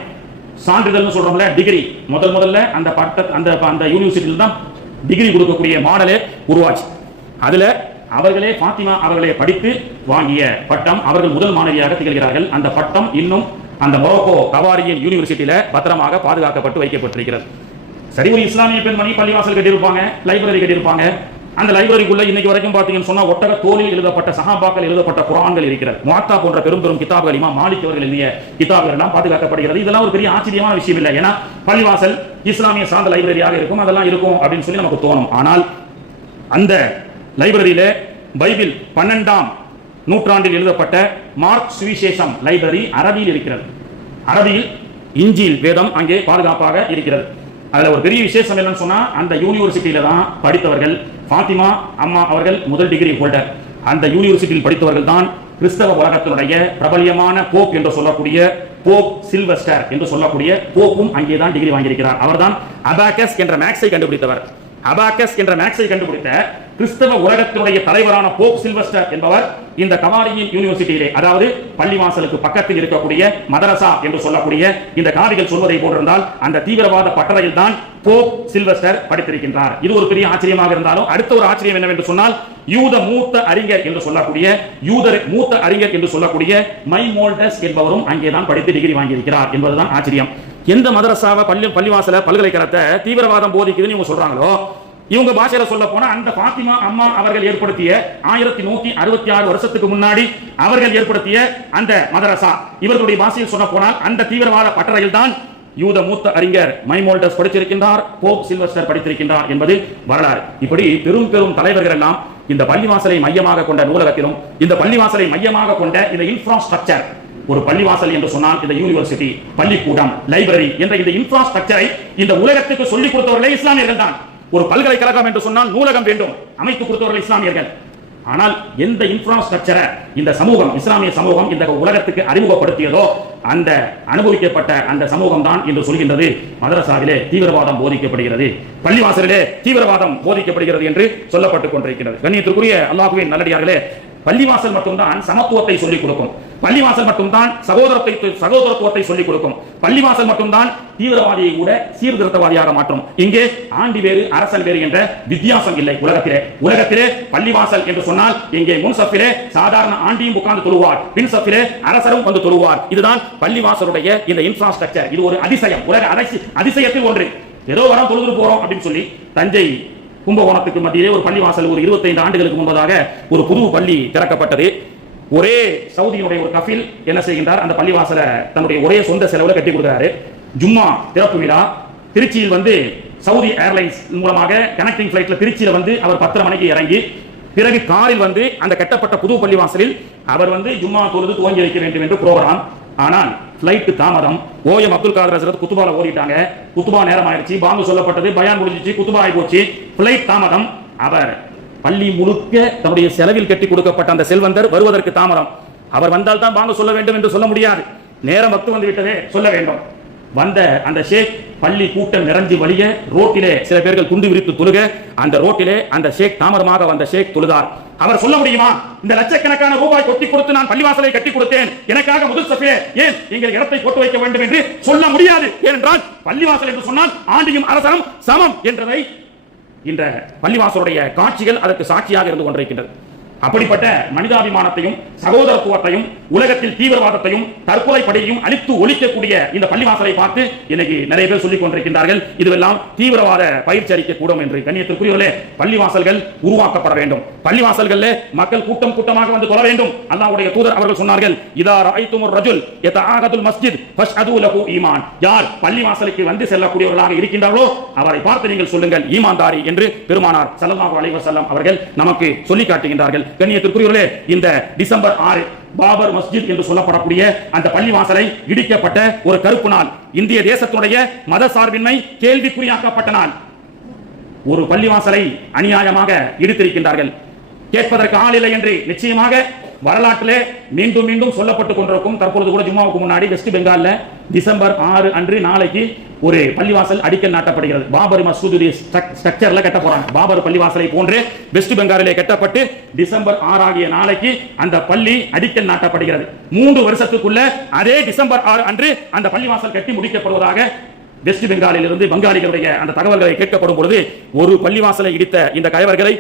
சான்றிதழ் சொல்றோம்ல, டிகிரி, முதல்ல அந்த யூனிவர்சிட்டியில தான் டிகிரி கொடுக்கக்கூடிய மாடலே உருவாச்சு. அதுல அவர்களே ஃபாத்திமா அவர்களே படித்து வாங்கிய பட்டம், அவர்கள் முதல் மாணவியாக திகழ்கிறார்கள். அந்த பட்டம் இன்னும் அந்த மொரோக்கோ கவாரியின் யூனிவர்சிட்டியில பத்திரமாக பாதுகாக்கப்பட்டு வைக்கப்பட்டிருக்கிறது. சரி, ஒரு இஸ்லாமிய பெண்மணி பள்ளிவாசல் கட்டியிருப்பாங்க, லைப்ரரி கட்டியிருப்பாங்க. அந்த லைப்ரரிக்குள்ள இன்னைக்கு வரைக்கும் பாத்தீங்கன்னு சொன்னா ஒட்டக தோலில் எழுதப்பட்ட சஹாபாக்கள் எழுதப்பட்ட குர்ஆன்கள் இருக்கிறது. முவாத்தா போன்ற பெரும் கிதாபுகள், இமாம் மாலிக் அவர்கள் எழுதிய கிதாபுகள் எல்லாம் பாதுகாக்கப்படுகிறது. இதெல்லாம் ஒரு பெரிய ஆச்சரியமான விஷயம் இல்லை. ஏன்னா பள்ளிவாசல் இஸ்லாமிய சார்ந்த லைப்ரரியாக இருக்கும், அதெல்லாம் இருக்கும் அப்படின்னு சொல்லி நமக்கு தோணும். ஆனால் அந்த லைப்ரரியில பைபிள் 12ஆம் நூற்றாண்டில் எழுதப்பட்ட மார்க் சுவிசேஷம் லைப்ரரி அரபியில் இருக்கிறது. அரபியில் இஞ்சில் வேதம் அங்கே பாதுகாப்பாக இருக்கிறது. அதுல ஒரு பெரிய விசேஷம் என்னன்னு சொன்னா, அந்த யூனிவர்சிட்டியில தான் படித்தவர்கள் ஃபாத்திமா அம்மா அவர்கள் முதல் டிகிரி ஹோல்டர். அந்த யூனிவர்சிட்டியில் படித்தவர்கள் தான் கிறிஸ்தவ உலகத்தினுடைய பிரபலியமான போப் என்று சொல்லக்கூடிய போப் சில்வஸ்டர் என்று சொல்லக்கூடிய போப்பும் அங்கேதான் டிகிரி வாங்கியிருக்கிறார். அவர்தான் அபாகஸ் என்ற மேக்ஸை கண்டுபிடித்தவர். அபாகஸ் என்ற மேக்ஸை கண்டுபிடித்த கிறிஸ்தவ உலகத்தினுடைய தலைவரான போப் சில்வஸ்டர் என்பவர் இந்த கவாரியின் யூனிவர்சிட்டியிலே, அதாவது பள்ளிவாசலுக்கு பக்கத்தில் இருக்கக்கூடிய மதரசா என்று சொல்லக்கூடிய இந்த காவிகள் சொல்வதை போட்டிருந்தால் அந்த தீவிரவாத பட்டறையில் தான் போப் சில்வஸ்டர் படித்திருக்கின்றார். இது ஒரு பெரிய ஆச்சரியமாக இருந்தாலும் அடுத்த ஒரு ஆச்சரியம் என்னவென்று சொன்னால், யூத மூத்த அறிஞர் என்று சொல்லக்கூடிய மூத்த அறிஞர் என்று சொல்லக்கூடிய மைமோல்டஸ் என்பவரும் அங்கேதான் படித்து டிகிரி வாங்கியிருக்கிறார் என்பதுதான் ஆச்சரியம். எந்த மதரசாவை பள்ளிவாசல பல்கலைக்கழகத்தை தீவிரவாதம் போதிக்குதுன்னு இவங்க சொல்றாங்களோ, இவங்க பாஷையில சொல்ல போனா அந்த ஃபாத்திமா அம்மா அவர்கள் ஏற்படுத்திய 1166 வருஷத்துக்கு முன்னாடி அவர்கள் ஏற்படுத்திய அந்த மதரசா, இவர்களுடைய பாஷையில் சொல்ல போனால் அந்த தீவிரவாத பட்டறையில் தான் யூத மூத்த அறிஞர் மைமோல்டஸ் படித்திருக்கின்றார், போப் சில்வஸ்டர் படித்திருக்கின்றார் என்பது வரலாறு. இப்படி பெரும் தலைவர்கள் எல்லாம் இந்த பள்ளிவாசலை மையமாக கொண்ட நூலகத்திலும், இந்த பள்ளிவாசலை மையமாக கொண்ட இந்த இன்ஃப்ராஸ்ட்ரக்சர், ஒரு பள்ளிவாசல் என்று சொன்னால் இந்த யூனிவர்சிட்டி, பள்ளிக்கூடம், லைப்ரரி என்ற இந்த இன்ஃப்ராஸ்ட்ரக்சரை இந்த உலகத்துக்கு சொல்லிக் கொடுத்தவர்களே இஸ்லாமியர்கள் தான். ஒரு பல்கலைக்கழகம் என்று சொன்னால் நூலகம் வேண்டும், அமைத்து கொடுத்தவர்கள் இஸ்லாமியர்கள். ஆனால் எந்த இன்ஃப்ராஸ்ட்ரக்சரை இந்த சமூகம், இஸ்லாமிய சமூகம் இந்த உலகத்துக்கு அறிமுகப்படுத்தியதோ அந்த அனுபவிக்கப்பட்ட அந்த சமூகம் தான் என்று சொல்கின்றது மதரசாவிலே தீவிரவாதம் போதிக்கப்படுகிறது, பள்ளிவாசலிலே தீவிரவாதம் போதிக்கப்படுகிறது என்று சொல்லப்பட்டுக் கொண்டிருக்கிறது. கண்ணியத்திற்குரிய அல்லாஹ்வின் நல்லடியார்களே, பள்ளிவாசல் மட்டும்தான் சமத்துவத்தை சொல்லிக் கொடுக்கும், பள்ளிவாசல் மட்டும்தான் சகோதரத்துவத்தை சொல்லிக் கொடுக்கும், பள்ளிவாசல் மட்டும்தான் தீவிரவாதியை கூட சீர்திருத்தவாதியாக மாற்றும். இங்கே ஆண்டி வேறு அரசல் வேறு என்ற வித்தியாசம் இல்லை உலகத்திலே பள்ளிவாசல் என்று சொன்னால் இங்கே முன் சஃபிலே சாதாரண ஆண்டியும் உட்கார்ந்து தொழுவார், பின் சஃபிலே அரசரும் வந்து தொழுவார். இதுதான் பள்ளிவாசலுடைய இந்த இன்ஃப்ராஸ்ட்ரக்சர். இது ஒரு அதிசயம், உலக அதிசயத்தில் ஒன்று. ஏதோ வரம் தொழுது போறோம் அப்படின்னு சொல்லி தஞ்சை கும்பகோணத்துக்கு மத்தியிலே ஒரு பள்ளிவாசல் ஒரு 25 ஆண்டுகளுக்கு முன்பதாக ஒரு புது பள்ளி திறக்கப்பட்டது. ஒரே சவுதியினுடைய ஒரு கஃபில் என்ன செய்கின்றார், அந்த பள்ளிவாசலை தன்னுடைய ஒரே சொந்த செலவுல கட்டி கொடுக்கிறாரு. ஜும்மா திறப்பு விழா திருச்சியில் சவுதி ஏர்லைன்ஸ் மூலமாக கனெக்டிங் பிளைட்ல திருச்சியில அவர் 10:30 மணிக்கு இறங்கி பிறகு காரில் அந்த கட்டப்பட்ட புது பள்ளிவாசலில் அவர் ஜும்மா தொழுது துவங்கி வைக்க வேண்டும் என்று புரோகிராம். ஆனால் பிளைட் தாமதம். ஓஎம் அப்துல் காதர் ஹஸ்ரத் குத்துபால ஓடிட்டாங்க, குத்துபா நேரம் ஆயிடுச்சு, பாங்கு சொல்லப்பட்டது, பயான் முடிஞ்சிச்சு, குத்துபா ஆகி போச்சு, பிளைட் தாமதம். அவர் பள்ளி முழுக்க தன்னுடைய செலவில் கட்டி கொடுக்கப்பட்ட அந்த செல்வந்தர் வருவதற்கு தாமதம். அவர் வந்தால் தான் பாங்கு சொல்ல வேண்டும் என்று சொல்ல முடியாது, நேரம் வக்து வந்து விட்டதே சொல்ல வேண்டும். வந்த அந்த ஷேக் பள்ளி கூட்டம் நிறைஞ்சு வழிய ரோட்டிலே சில பேர்கள் துண்டு விரித்து தொழுக, அந்த ரோட்டிலே அந்த ஷேக் தாமதமாக வந்த ஷேக் தொழுதார். அவர் சொல்ல முடியுமா, இந்த லட்சக்கணக்கான ரூபாய் கொட்டி கொடுத்து நான் பள்ளிவாசலை கட்டி கொடுத்தேன், எனக்காக முதல் சஃபிலே ஏன் எங்கள் இடத்தை போட்டு வைக்க வேண்டும் என்று சொல்ல முடியாது. ஏனென்றால் பள்ளிவாசல் என்று சொன்னால் ஆண்டியும் அரசனும் சமம் என்றதை இந்த பள்ளிவாசலுடைய காட்சிகள் அதற்கு சாட்சியாக இருந்து கொண்டிருக்கின்றது. அப்படிப்பட்ட மனிதாபிமானத்தையும் சகோதரத்துவத்தையும் உலகத்தில் தீவிரவாதத்தையும் தற்கொலை படையையும் அழித்து ஒழிக்கக்கூடிய இந்த பள்ளிவாசலை பார்த்து இன்னைக்கு நிறைய பேர் சொல்லிக் கொண்டிருக்கின்றார்கள் இதுவெல்லாம் தீவிரவாத பயிற்சி அளிக்கக்கூடும் என்று. கண்ணியத்திற்குரியவர்களே, பள்ளிவாசல்கள் உருவாக்கப்பட வேண்டும். பள்ளிவாசல்களில் மக்கள் கூட்டம் கூட்டமாக வந்து தொழ வேண்டும். அல்லாஹ்வுடைய தூதர் அவர்கள் சொன்னார்கள், இதா ரஅய்துமுர் ரஜுல் யதஆகதுல் மஸ்ஜித் ஃபஷ்ஹது லஹு ஈமான். யார் பள்ளிவாசலுக்கு வந்து செல்லக்கூடியவர்களாக இருக்கின்றார்களோ அவரை பார்த்து நீங்கள் சொல்லுங்கள் ஈமான்தாரி என்று பெருமானார் ஸல்லல்லாஹு அலைஹி வஸல்லம் அவர்கள் நமக்கு சொல்லி காட்டுகின்றார்கள். கண்ணியத்திற்குரியவர்களே, இந்த டிசம்பர் 6 பாபர் மஸ்ஜித் என்று சொல்லப்படக்கூடிய அந்த பள்ளிவாசலை இடிக்கப்பட்ட ஒரு கருப்பு நாள். இந்திய தேசத்துடைய மத சார்பின்மை கேள்விக்குறியாக்கப்பட்ட நாள். ஒரு பள்ளிவாசலை அநியாயமாக இடித்திருக்கின்றார்கள். கேட்பதற்கு ஆள் இல்லை என்று நிச்சயமாக வரலாற்றிலே மீண்டும் மீண்டும் சொல்லப்பட்டுக் கொண்டிருக்கும். தற்பொழுது கூட ஜும்மாவுக்கு முன்னாடி வெஸ்ட் பெங்கால்ல டிசம்பர் 6 அன்று நாளைக்கு ஒரு பள்ளிவாசல் அடிக்கல் நாட்டப்படுகிறது. பாபர் மசூதி ஸ்ட்ரக்சர்ல கட்ட போறாங்க. பாபர் பள்ளிவாசலை போன்று வெஸ்ட் பெங்காலிலே கட்டப்பட்டு டிசம்பர் 6 ஆகிய நாளைக்கு அந்த பள்ளி அடிக்கல் நாட்டப்படுகிறது. 3 வருஷத்துக்குள்ள அதே டிசம்பர் 6 அன்று அந்த பள்ளிவாசல் கட்டி முடிக்கப்படுவதாக வெஸ்ட் பெங்காலில் இருந்து பங்காளிகளுடைய அந்த தகவல்களை கேட்கப்படும் பொழுது ஒரு பள்ளிவாசலை இடித்த இந்த கயவர்களை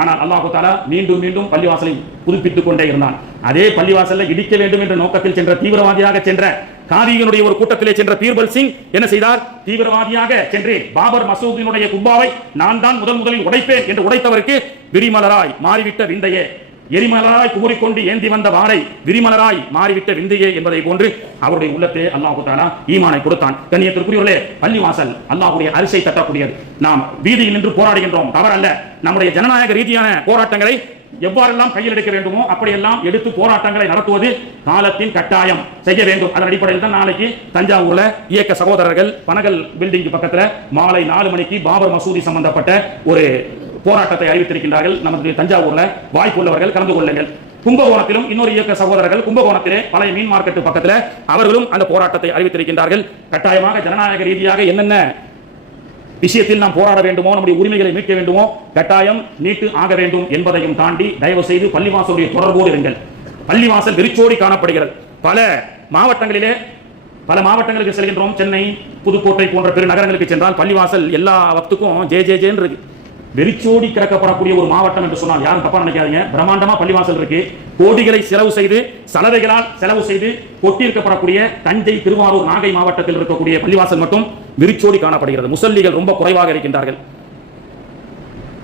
ஆனால் அல்லாஹ் தஆலா மீண்டும் மீண்டும் பள்ளிவாசலை புதுப்பித்துக் கொண்டே இருந்தான். அதே பள்ளிவாசலை இடிக்க வேண்டும் என்ற நோக்கத்தில் சென்ற தீவிரவாதியாக சென்ற காதியினுடைய ஒரு கூட்டத்திலே சென்ற பீர்பல் சிங் என்ன செய்தார்? தீவிரவாதியாக சென்று பாபர் மசூதியினுடைய குப்பாவை நான் தான் முதலில் உடைப்பேன் என்று உடைத்தவருக்கு விரிமலராய் மாறிவிட்ட விந்தையே, எரிமலராய் குமுறிக்கொண்டு ஏந்தி வந்த வாரை விரிமலராய் மாறிவிட்ட விந்தையே என்பதை போன்று அவருடைய உள்ளத்தே அல்லாஹ் தஆலா ஈமானை கொடுத்தான். கண்ணியத்திற்குரியவர்களே, பள்ளிவாசல் அல்லாஹ்வுடைய அரிசை தட்டக்கூடியது. நாம் வீதியில் நின்று போராடுகின்றோம், தவறல்ல. நம்முடைய ஜனநாயக ரீதியான போராட்டங்களை எவ்வாறெல்லாம் கையில் எடுக்க வேண்டுமோ அப்படியெல்லாம் எடுத்து போராட்டங்களை நடத்துவது காலத்தின் கட்டாயம் செய்ய வேண்டும். அதன் அடிப்படையில் தான் நாளைக்கு தஞ்சாவூர்ல இயக்க சகோதரர்கள் பனகல் பில்டிங் பக்கத்துல மாலை 4 மணிக்கு பாபர் மசூதி சம்பந்தப்பட்ட ஒரு போராட்டத்தை அறிவித்திருக்கின்றார்கள். நமது தஞ்சாவூர்ல வாய்ப்புள்ளவர்கள் கலந்து கொள்ளுங்கள். கும்பகோணத்திலும் இன்னொரு இயக்க சகோதரர்கள் கும்பகோணத்திலே பழைய மீன் மார்க்கெட் பக்கத்தில் அவர்களும் அந்த போராட்டத்தை அறிவித்திருக்கின்றார்கள். கட்டாயமாக ஜனநாயக ரீதியாக என்னென்ன விஷயத்தில் நாம் போராட வேண்டுமோ, நம்முடைய உரிமைகளை மீட்க வேண்டுமோ கட்டாயம் மீட்டு ஆக வேண்டும் என்பதையும் தாண்டி தயவு செய்து பள்ளிவாசலுடைய தொடர்போடு இருங்கள். பள்ளிவாசல் வெறிச்சோடி காணப்படுகிறது. பல மாவட்டங்களுக்கு செல்கின்றோம். சென்னை, புதுக்கோட்டை போன்ற பெரு நகரங்களுக்கு சென்றால் பள்ளிவாசல் எல்லா வக்துக்கும் ஜே இருக்கு. வெறிச்சோடி கிடக்கப்படக்கூடிய ஒரு மாவட்டம் என்று சொன்னால் யாரும் தப்பா நினைக்காதீங்க. பிரம்மாண்டமா பள்ளிவாசல் இருக்கு. கோடிகளை செலவு செய்து சலவைகளால் செலவு செய்து கொட்டியிருக்கப்படக்கூடிய தஞ்சை, திருவாரூர், நாகை மாவட்டத்தில் இருக்கக்கூடிய பள்ளிவாசல் மட்டும் வெறிச்சோடி காணப்படுகிறது. முசல்லிகள் ரொம்ப குறைவாக இருக்கின்றார்கள்.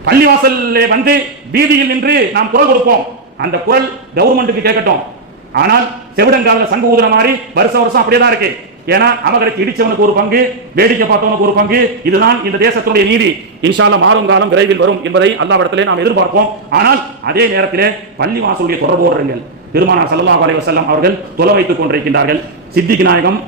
பள்ளிவாசல்ல வந்து வீதியில் நின்று நாம் குரல் கொடுப்போம். அந்த குரல் கவர்மெண்ட்டுக்கு கேட்கட்டும். ஆனால் செவிடங்கால சங்கு ஊதுற மாதிரி வருஷம் அப்படியே தான் இருக்கு. ஏன்னா அமகரித்து இடிச்சவனுக்கு ஒரு பங்கு, வேடிக்கை பார்த்தவனுக்கு ஒரு பங்கு. இதுதான் இந்த தேசத்துடைய நீதி. இன்ஷா அல்லாஹ் மாறும் காலம் விரைவில் வரும் என்பதை அல்லாஹ்விடத்திலே நாம் எதிர்பார்ப்போம். ஆனால் அதே நேரத்திலே பள்ளிவாசலுடைய தொடர்போடு இருங்கள். பெருமானார் ஸல்லல்லாஹு அலைஹி வஸல்லம் அவர்கள் தொலை வைத்துக் கொண்டிருக்கின்றார்கள். சித்திக் நாயகம்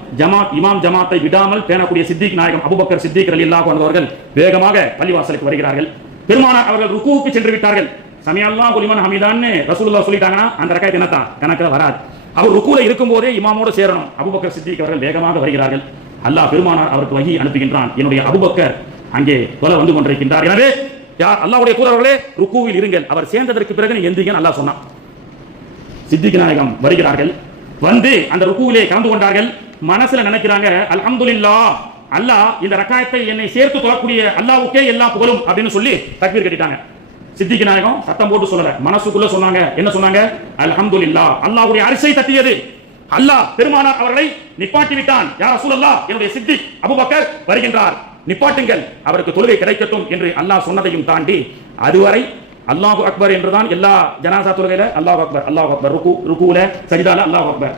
இமாம் ஜமாத்தை விடாமல் பேணக்கூடிய சித்திக் நாயகம் அபூபக்கர் சித்திக் ரலியல்லாஹு அன்ஹு அவர்கள் வேகமாக பள்ளிவாசலுக்கு வருகிறார்கள். பெருமானார் அவர்கள் ருக்கூவுக்கு சென்று விட்டார்கள். சமிஅல்லாஹு லிமன் ஹமீதான்னு ரசூலுல்லாஹ் சொல்லிட்டாங்கன்னா அந்த ரக்காயத் என்னதான் கணக்குல வராது. அவர் ருக்கூல இருக்கும் போதே இமாமோடு சேரணும். அபூபக்கர் சித்திக் அவர்கள் வேகமாக வருகிறார்கள். அல்லாஹ் பெருமானார் அவருக்கு வஹி அனுப்புகின்றான். என்னுடைய அபூபக்கர் அங்கே தொலை வந்து கொண்டிருக்கின்றார். எனவே அல்லாஹ்வுடைய தூதர்களே ருக்கூவில் இருங்கள். அவர் சேர்ந்ததற்கு பிறகு நீங்க எந்திரிங்க அல்லாஹ் சொன்னான். சித்திக் நாயகம் வருகிறார்கள். வந்து அந்த ருக்கூவிலே கலந்து கொண்டார்கள். மனசுல நினைக்கிறாங்க, அல்ஹம்துலில்லாஹ், அல்லாஹ் இந்த ரக்காயத்தை என்னை சேர்த்து தொழக்கூடிய அல்லாஹ்வுக்கே எல்லா புகழும் அப்படின்னு சொல்லி தக்பீர் கட்டிட்டாங்க. சித்திக் நாயகம் சத்தம் போட்டு சொல்லல, மனசுக்குள்ள சொன்னாங்க. என்ன சொன்னாங்க? அல்ஹம்துலில்லாஹ். அல்லாஹ்வுடைய அரிசை தட்டியது. அல்லாஹ் பெருமானார் அவர்களை நிப்பாட்டி விட்டான். யா ரசூலல்லாஹ், என்னுடைய சித்திக் அபூபக்கர் வருகின்றார், நிப்பாட்டுங்கள், அவருக்கு தொழுகை கிடைக்கட்டும் என்று அல்லாஹ் சொன்னதையும் தாண்டி அதுவரை அல்லாஹு அக்பர் என்றுதான் எல்லா ஜனாசா தொழுகையில அல்லாஹு அக்பர், அல்லாஹு அக்பர், ருக்கூல சஜிதால அல்லாஹு அக்பர்.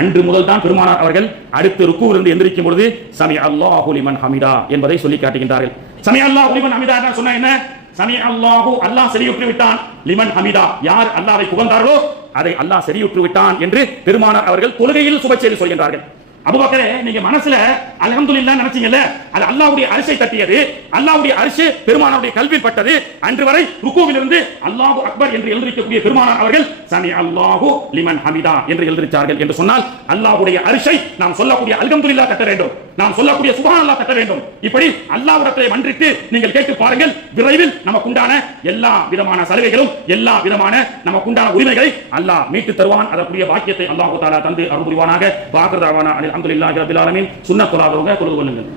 அன்று முதல் தான் பெருமானார் அவர்கள் அடுத்து ருக்கூவிலிருந்து எந்திரிக்கும் பொழுது சமி அல்லாஹு லிமன் ஹமிதா என்பதை சொல்லி காட்டுகின்றார்கள். சமி அல்லாஹு லிமன் ஹமிதா சொன்னா என்ன? சமி அல்லாஹு, அல்லாஹ் செறியுற்று விட்டான், லிமன் ஹமிதா, யார் அல்லாஹ்வை புகழ்ந்தார்களோ அதை அல்லாஹ் செறியுற்று விட்டான் என்று பெருமானார் அவர்கள் தொழுகையில் சுப செய்தி சொல்கின்றார்கள். அபூபக்கரே, நீங்க மனசுல அல்ஹம்துலில்லாஹ் நினைச்சீங்கல்ல, அது அல்லாஹ்வுடைய அரிசை தட்டியது. அல்லாஹ்வுடைய அரிசி பெருமானாருடைய கல்வியில் பட்டது. அன்று வரை ருக்கூவில் இருந்து அல்லாஹு அக்பர் என்று எழுந்திருக்கக்கூடிய பெருமானார் அவர்கள் சமி அல்லாஹு லிமன் ஹமிதா என்று எழுந்திருச்சார்கள் என்று சொன்னால் அல்லாஹ்வுடைய அரிசை நாம் சொல்லக்கூடிய அல்ஹம்துலில்லாஹ் தட்ட வேண்டும், நாம் சொல்லக்கூடிய சுப்ஹானல்லாஹ் தட்ட வேண்டும். இப்படி அல்லாஹ்விடத்தை மன்றிட்டு நீங்கள் கேட்டு பாருங்கள். விரைவில் நமக்குண்டான எல்லா விதமான சலுகைகளும் எல்லா விதமான நமக்குண்டான உரிமைகளை அல்லாஹ் மீட்டு தருவான். அதற்குரிய பாக்கியத்தை அல்லாஹ் தஆலா தந்து அருள் புரிவானாக. வாக்ரதாவானா அல்ஹம்துலில்லாஹி ரப்பில் ஆலமீன். சுன்னத் தொழாதவங்க தொழுது கொள்ளுங்கள்.